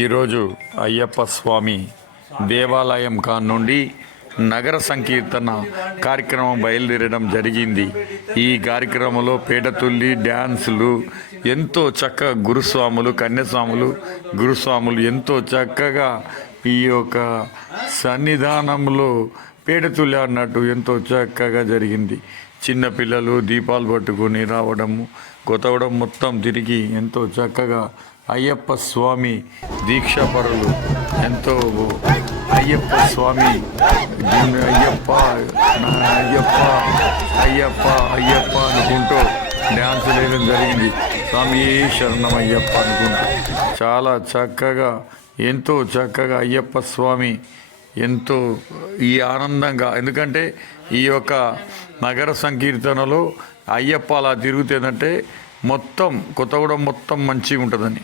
ఈరోజు అయ్యప్ప స్వామి దేవాలయం నుండి నగర సంకీర్తన కార్యక్రమం బయలుదేరడం జరిగింది. ఈ కార్యక్రమంలో పేడతుల్లి డ్యాన్సులు ఎంతో చక్కగా గురుస్వాములు కన్యస్వాములు గురుస్వాములు ఎంతో చక్కగా ఈ యొక్క సన్నిధానంలో పేడతుల్లి అన్నట్టు ఎంతో చక్కగా జరిగింది. చిన్నపిల్లలు దీపాలు పట్టుకొని రావడము కొత్తవడం మొత్తం తిరిగి ఎంతో చక్కగా అయ్యప్ప స్వామి దీక్షాపరులు ఎంతో అయ్యప్ప స్వామి అయ్యప్ప అయ్యప్ప అయ్యప్ప అయ్యప్ప అనుకుంటూ డ్యాన్స్ వేయడం జరిగింది. స్వామి శరణం అయ్యప్ప అనుకుంటూ చాలా చక్కగా ఎంతో చక్కగా అయ్యప్ప స్వామి ఎంతో ఈ ఆనందంగా, ఎందుకంటే ఈ యొక్క నగర సంకీర్తనలో అయ్యప్ప అలా తిరుగుతుందంటే మొత్తం కొత్తగూడెం మొత్తం మంచిగా ఉంటుందని.